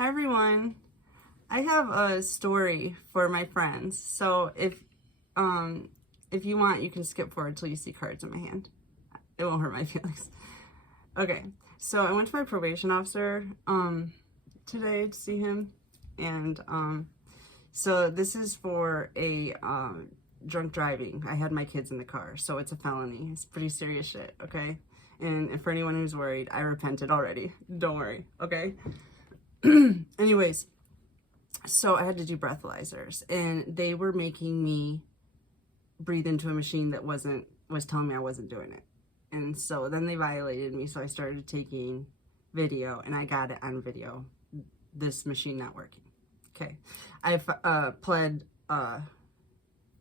Hi everyone. I have a story for my friends. So if you want, you can skip forward till you see cards in my hand. It won't hurt my feelings. Okay. So I went to my probation officer today to see him, and so this is for a drunk driving. I had my kids in the car, so it's a felony. It's pretty serious shit, okay? And for anyone who's worried, I repented already. Don't worry, okay? Anyways, so I had to do breathalyzers, and they were making me breathe into a machine that was telling me I wasn't doing it. And so then they violated me, so I started taking video, and I got it on video, this machine not working. Okay. I've pled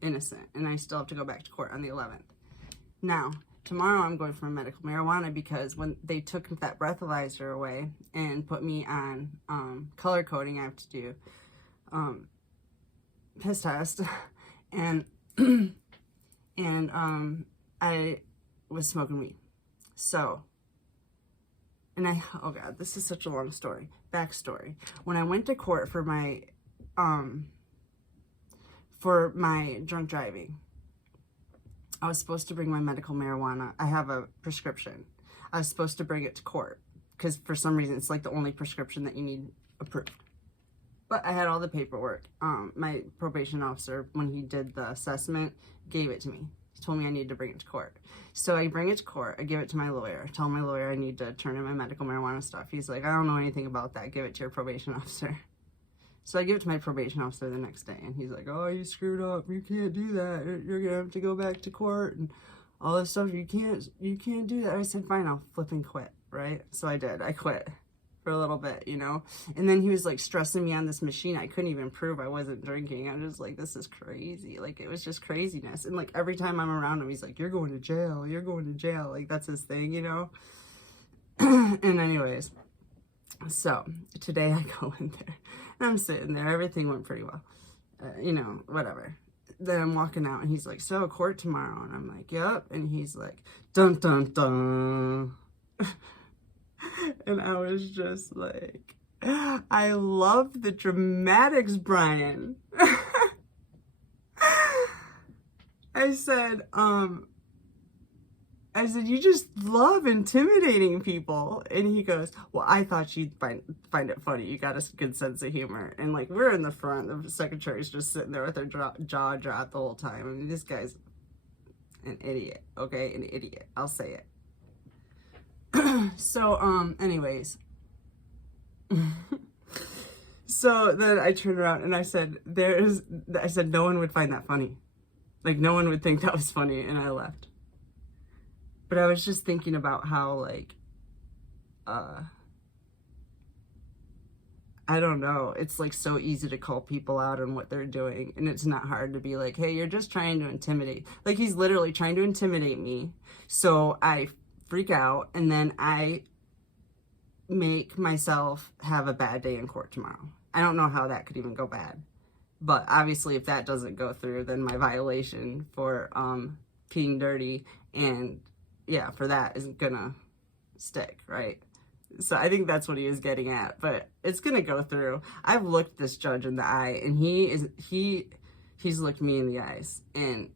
innocent, and I still have to go back to court on the 11th. Now, tomorrow I'm going for medical marijuana because when they took that breathalyzer away and put me on color coding, I have to do piss test, and I was smoking weed. So, oh God, this is such a long story. Backstory. When I went to court for my drunk driving, I was supposed to bring my medical marijuana. I have a prescription. I was supposed to bring it to court because for some reason it's like the only prescription that you need approved. But I had all the paperwork. My probation officer, when he did the assessment, gave it to me. He told me I needed to bring it to court. So I bring it to court. I give it to my lawyer. I tell my lawyer I need to turn in my medical marijuana stuff. He's like, I don't know anything about that. Give it to your probation officer. So I give it to my probation officer the next day, and he's like, oh, you screwed up. You can't do that. You're going to have to go back to court and all this stuff. You can't do that. I said, fine, I'll flip and quit, right? So I did. I quit for a little bit, you know? And then he was like stressing me on this machine. I couldn't even prove I wasn't drinking. I was just like, this is crazy. Like, it was just craziness. And like every time I'm around him, he's like, you're going to jail. You're going to jail. Like, that's his thing, you know? And anyways, so today I go in there. I'm sitting there. Everything went pretty well. You know, whatever. Then I'm walking out, and he's like, so, court tomorrow? And I'm like, yep. And he's like, dun, dun, dun. And I was just like, I love the dramatics, Brian. I said, you just love intimidating people. And he goes, well, I thought you'd find it funny. You got a good sense of humor. And like, we're in the front. The secretary's just sitting there with her jaw dropped the whole time. I mean, this guy's an idiot, okay? An idiot. I'll say it. So, anyways. So then I turned around and I said, no one would find that funny. Like, no one would think that was funny. And I left. But I was just thinking about how, like, I don't know. It's, like, so easy to call people out on what they're doing. And it's not hard to be like, hey, you're just trying to intimidate. Like, he's literally trying to intimidate me. So I freak out, and then I make myself have a bad day in court tomorrow. I don't know how that could even go bad. But obviously, if that doesn't go through, then my violation for peeing dirty and... yeah, for that isn't gonna stick, right? So I think that's what he is getting at, but it's gonna go through. I've looked this judge in the eye, and he's looked me in the eyes, and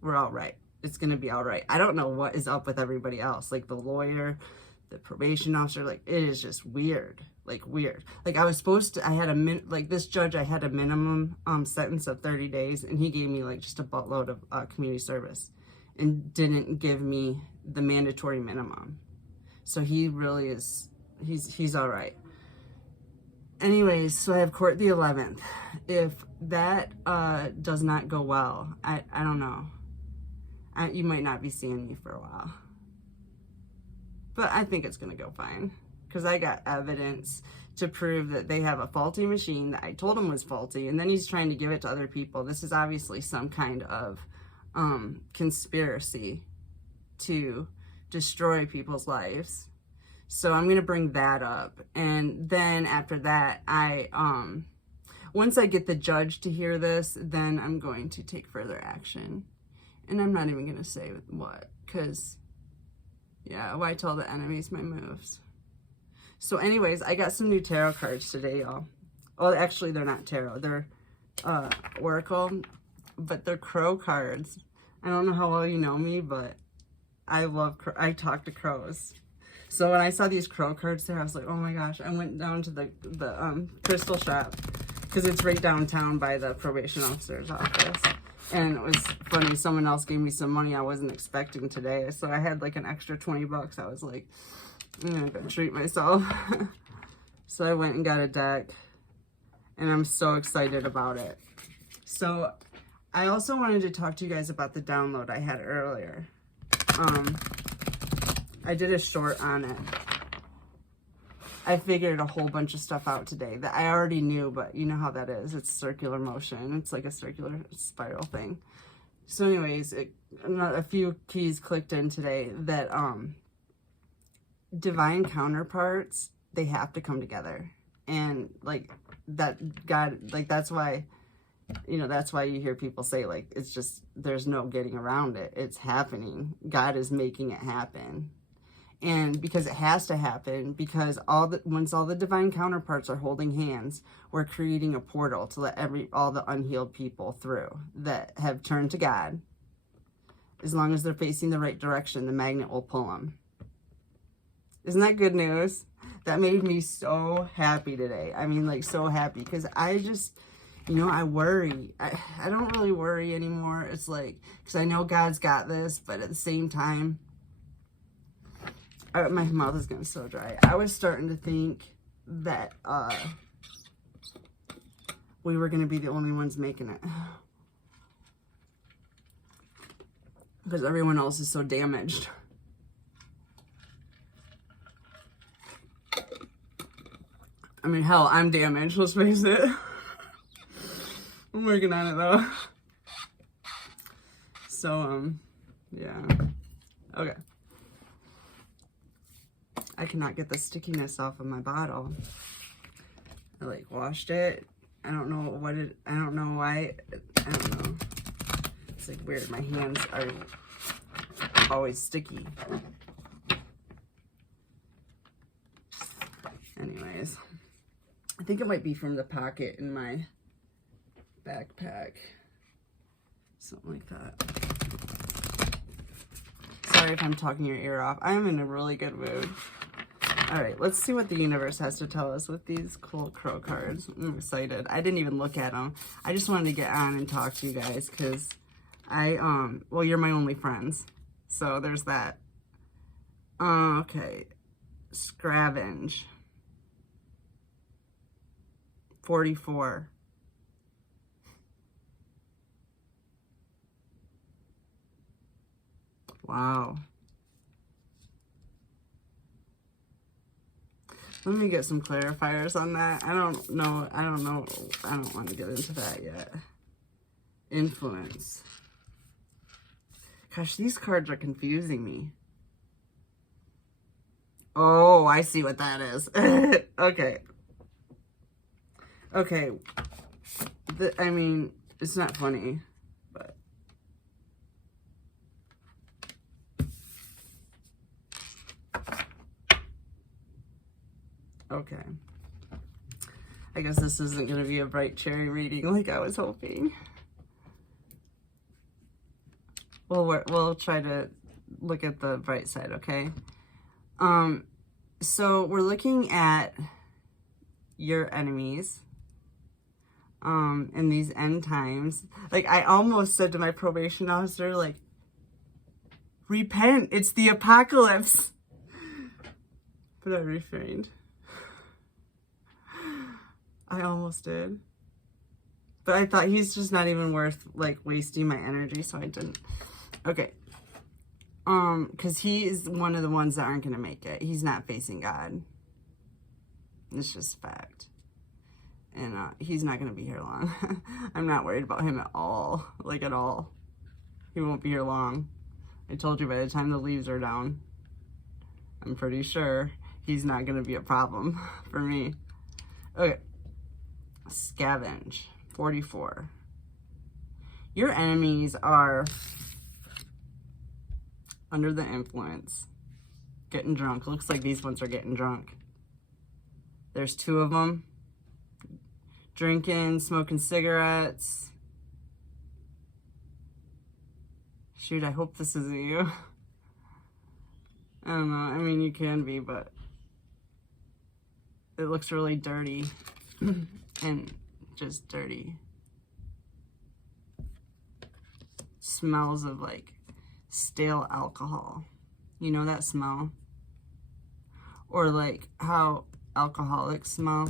we're all right. It's gonna be all right. I don't know what is up with everybody else, like the lawyer, the probation officer. Like, it is just weird, like weird. Like, I was supposed to. I had this judge. I had a minimum sentence of 30 days, and he gave me like just a buttload of community service, and didn't give me the mandatory minimum. So he really is, he's all right. Anyways, so I have court the 11th. If that does not go well, I don't know. You might not be seeing me for a while. But I think it's gonna go fine, because I got evidence to prove that they have a faulty machine that I told him was faulty, and then he's trying to give it to other people. This is obviously some kind of conspiracy to destroy people's lives. So I'm going to bring that up. And then after that, once I get the judge to hear this, then I'm going to take further action. And I'm not even going to say what, because, yeah, why tell the enemies my moves? So anyways, I got some new tarot cards today, y'all. Well, actually, they're not tarot. They're Oracle, but they're crow cards. I don't know how well you know me, but I talk to crows. So when I saw these crow cards there, I was like, oh my gosh. I went down to the crystal shop because it's right downtown by the probation officer's office. And it was funny, someone else gave me some money I wasn't expecting today. So I had like an extra 20 bucks. I was like, I'm gonna treat myself. So I went and got a deck, and I'm so excited about it. So I also wanted to talk to you guys about the download I had earlier. I did a short on it. I figured a whole bunch of stuff out today that I already knew, but you know how that is. It's circular motion. It's like a circular spiral thing. So anyways, a few keys clicked in today that divine counterparts, they have to come together. And like that God, like that's why, you know, that's why you hear people say like, it's just, there's no getting around it. It's happening. God is making it happen. And because it has to happen, because once all the divine counterparts are holding hands, we're creating a portal to let all the unhealed people through that have turned to God. As long as they're facing the right direction, the magnet will pull them. Isn't that good news? That made me so happy today. I mean, like, so happy, because I just, you know, I worry. I don't really worry anymore. It's like, because I know God's got this, but at the same time, my mouth is getting so dry. I was starting to think that we were going to be the only ones making it. Because everyone else is so damaged. I mean, hell, I'm damaged, let's face it. I'm working on it, though. So, yeah. Okay. I cannot get the stickiness off of my bottle. I, like, washed it. I don't know why. I don't know. It's, like, weird. My hands are always sticky. Anyways. I think it might be from the pocket in my backpack. Something like that. Sorry if I'm talking your ear off. I'm in a really good mood. Alright, let's see what the universe has to tell us with these cool crow cards. I'm excited. I didn't even look at them. I just wanted to get on and talk to you guys because well, you're my only friends. So there's that. Okay. Scavenge. 44. Wow. Let me get some clarifiers on that. I don't know. I don't want to get into that yet. Influence. Gosh, these cards are confusing me. Oh, I see what that is. Okay. Okay. I mean, it's not funny, but. Okay. I guess this isn't going to be a bright cherry reading like I was hoping. We'll try to look at the bright side, okay? So we're looking at your enemies in these end times. Like, I almost said to my probation officer, like, repent, it's the apocalypse. But I refrained. I almost did. But I thought he's just not even worth, like, wasting my energy, so I didn't. Okay. Because he is one of the ones that aren't going to make it. He's not facing God. It's just fact. And he's not going to be here long. I'm not worried about him at all. Like, at all. He won't be here long. I told you by the time the leaves are down, I'm pretty sure he's not going to be a problem for me. Okay. Scavenge. 44. Your enemies are under the influence. Getting drunk. Looks like these ones are getting drunk. There's 2 of them. Drinking, smoking cigarettes. Shoot, I hope this isn't you. I don't know. I mean, you can be, but it looks really dirty and just dirty. Smells of like stale alcohol. You know that smell? Or like how alcoholics smell.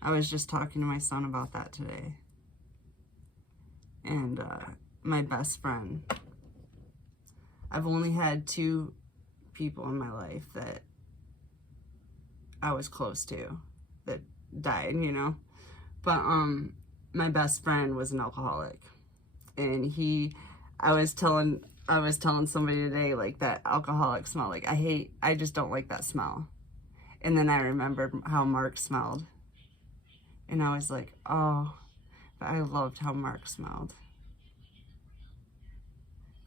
I was just talking to my son about that today. And my best friend. I've only had 2 people in my life that I was close to that died, you know. But my best friend was an alcoholic. And I was telling somebody today, like, that alcoholic smell, like, I just don't like that smell. And then I remembered how Mark smelled. And I was like, oh, but I loved how Mark smelled.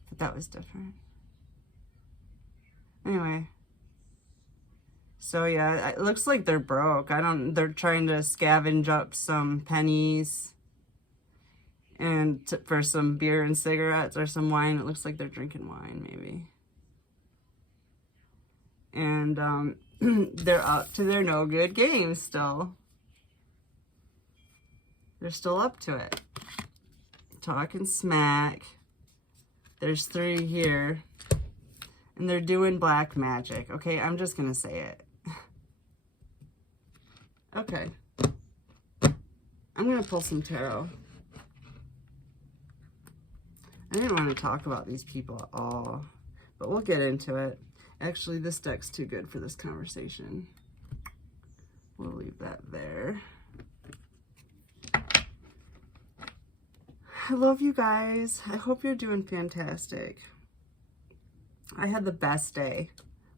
But that was different. Anyway. So yeah, it looks like they're broke. They're trying to scavenge up some pennies and for some beer and cigarettes or some wine. It looks like they're drinking wine, maybe. And they're up to their no good game still. They're still up to it. Talking smack. There's 3 here. And they're doing black magic. Okay, I'm just gonna say it. Okay. I'm gonna pull some tarot. I didn't want to talk about these people at all, but we'll get into it. Actually, this deck's too good for this conversation. We'll leave that there. I love you guys. I hope you're doing fantastic. I had the best day.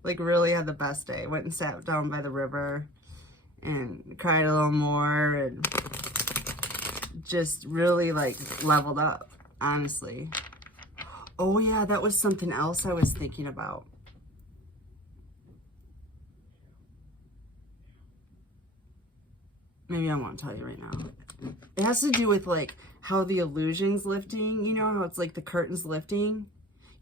Like, really had the best day. Went and sat down by the river and cried a little more and just really, like, leveled up, honestly. Oh, yeah, that was something else I was thinking about. Maybe I won't tell you right now. It has to do with, like, how the illusion's lifting. You know, how it's like the curtain's lifting.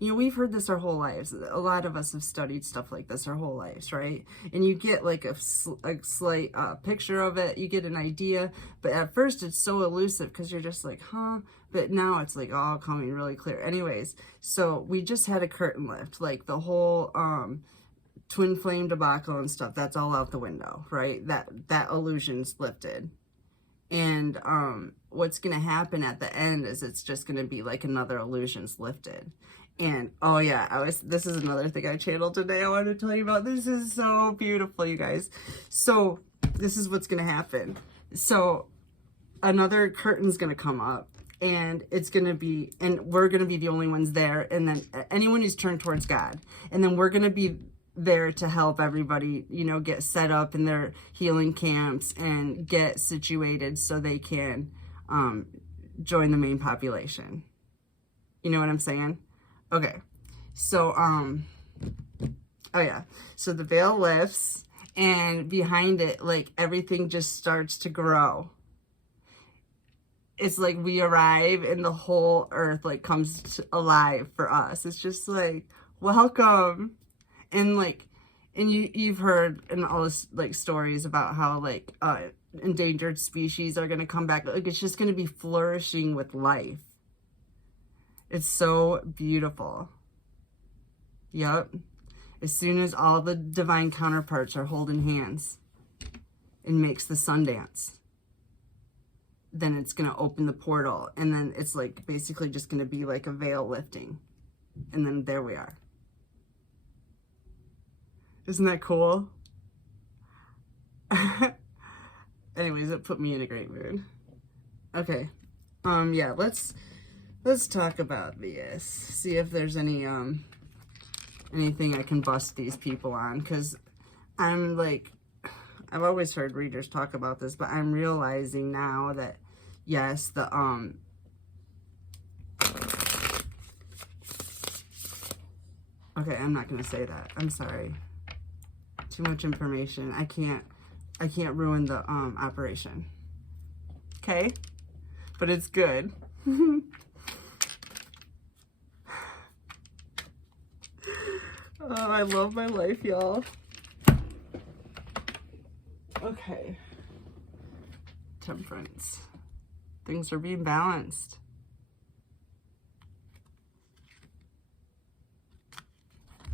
You know, we've heard this our whole lives. A lot of us have studied stuff like this our whole lives, right? And you get like a slight picture of it. You get an idea. But at first it's so elusive because you're just like, huh? But now it's like all coming really clear. Anyways, so we just had a curtain lift. Like the whole twin flame debacle and stuff, that's all out the window, right? That illusion's lifted. And what's going to happen at the end is it's just going to be like another illusion's lifted. And, oh yeah, this is another thing I channeled today I wanted to tell you about. This is so beautiful, you guys. So, this is what's going to happen. So, another curtain's going to come up. And it's going to be, and we're going to be the only ones there. And then anyone who's turned towards God. And then we're going to be there to help everybody, you know, get set up in their healing camps and get situated so they can join the main population. You know what I'm saying? Okay. So, oh yeah. So the veil lifts and behind it, like everything just starts to grow. It's like we arrive and the whole earth like comes alive for us. It's just like, welcome. And like, and you've heard in all this like stories about how like endangered species are going to come back. Like it's just going to be flourishing with life. It's so beautiful. Yep. As soon as all the divine counterparts are holding hands and makes the sun dance, then it's going to open the portal. And then it's like basically just going to be like a veil lifting. And then there we are. Isn't that cool? Anyways, it put me in a great mood. Okay. Yeah, let's talk about this. See if there's any anything I can bust these people on, because I'm like, I've always heard readers talk about this, but I'm realizing now that yes, the okay, I'm not gonna say that. I'm sorry. Too much information. I can't I can't ruin the operation. Okay? But it's good. Oh, I love my life, y'all. Okay. Temperance. Things are being balanced.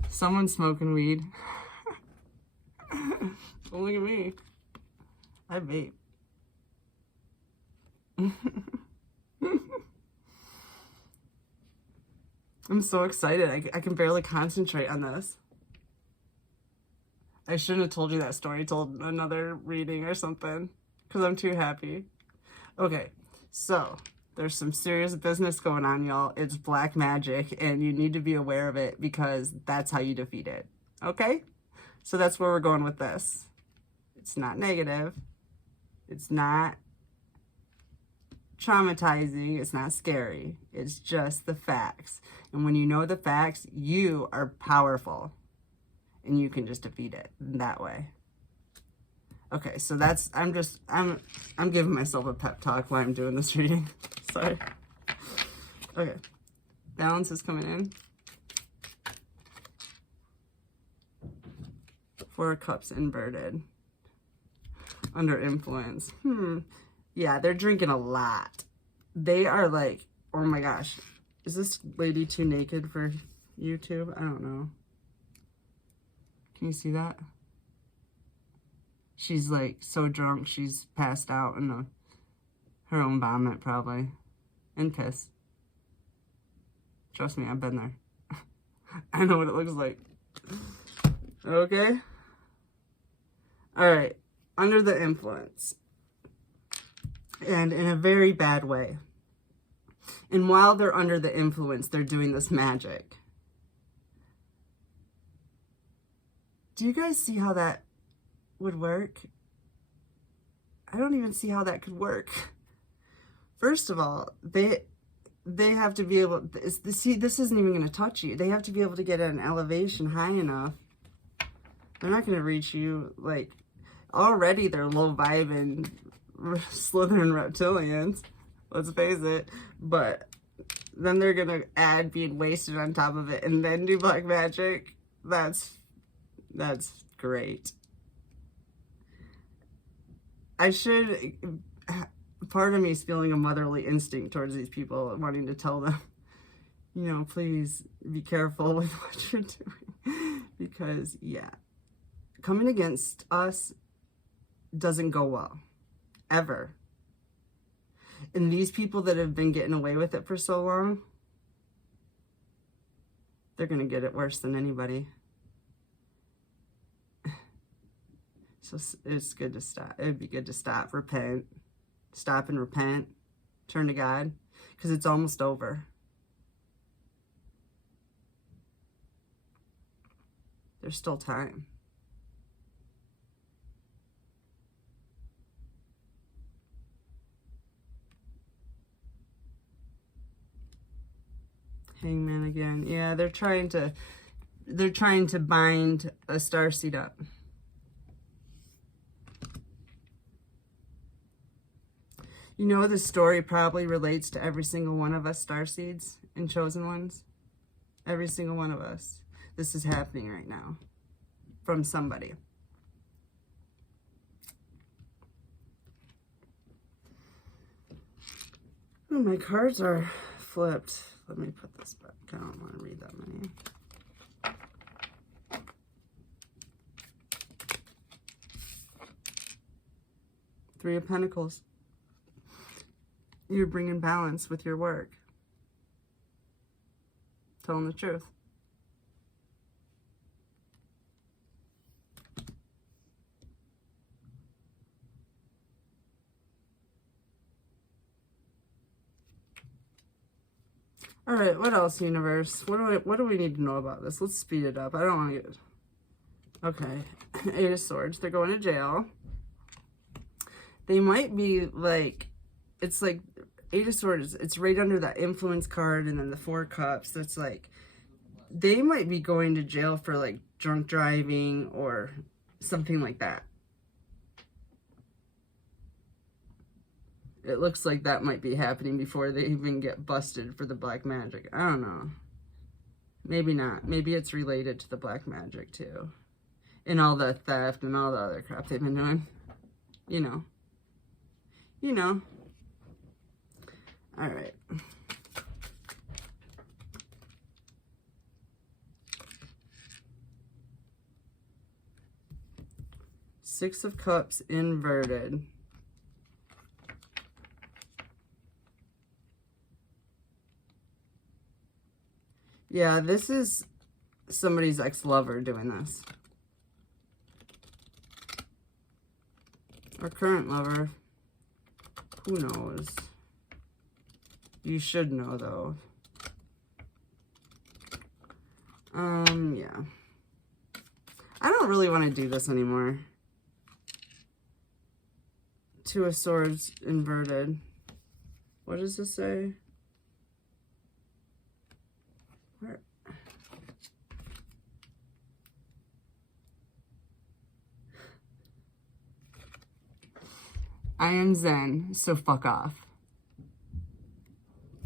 Someone's smoking weed. Don't look at me. I vape. I'm so excited. I can barely concentrate on this. I shouldn't have told you that story. I told another reading or something because I'm too happy. Okay, so there's some serious business going on, y'all. It's black magic, and you need to be aware of it because that's how you defeat it. Okay? So that's where we're going with this. It's not negative. It's not traumatizing. It's not scary. It's just the facts. And when you know the facts, you are powerful. And you can just defeat it that way. Okay, so that's, I'm giving myself a pep talk while I'm doing this reading. Sorry. Okay. Balance is coming in. 4 of Cups inverted. Under influence. Yeah, they're drinking a lot. They are like, oh my gosh. Is this lady too naked for YouTube? I don't know. Can you see that? She's like so drunk, she's passed out in her own vomit probably. And piss. Trust me, I've been there. I know what it looks like. Okay? Alright. Under the influence. And in a very bad way. And while they're under the influence, they're doing this magic. Do you guys see how that would work? I don't even see how that could work. First of all, they have to be able, see, this isn't even going to touch you. They have to be able to get at an elevation high enough. They're not going to reach you, like, already they're low vibing, slithering reptilians. Let's face it. But then they're going to add being wasted on top of it and then do black magic. That's great. Part of me is feeling a motherly instinct towards these people, wanting to tell them, you know, please be careful with what you're doing. Because, yeah, coming against us doesn't go well. Ever. And these people that have been getting away with it for so long, they're going to get it worse than anybody. So it's good to stop. It'd be good to stop, repent, stop and repent, turn to God, because it's almost over. There's still time. Hangman again. Yeah, they're trying to bind a starseed up. You know, this story probably relates to every single one of us starseeds and chosen ones. Every single one of us. This is happening right now. From somebody. Oh, my cards are flipped. Let me put this back. I don't want to read that many. Three of Pentacles. You're bringing balance with your work. Telling the truth. All right, what else, universe? What do we need to know about this? Let's speed it up. I don't want to get... Okay, 8 of Swords. They're going to jail. They might be like... It's like 8 of Swords. It's right under that influence card and then the 4 Cups. That's like... They might be going to jail for like drunk driving or something like that. It looks like that might be happening before they even get busted for the black magic. I don't know. Maybe not. Maybe it's related to the black magic too. And all the theft and all the other crap they've been doing. You know. You know. All right. Six of Cups inverted. Yeah, this is somebody's ex-lover doing this. Or current lover. Who knows? You should know, though. Yeah. I don't really want to do this anymore. Two of Swords inverted. What does this say? Where? I am Zen, so fuck off.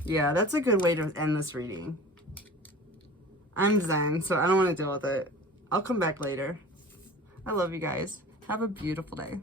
Yeah, that's a good way to end this reading. I'm Zen, so I don't want to deal with it. I'll come back later. I love you guys. Have a beautiful day.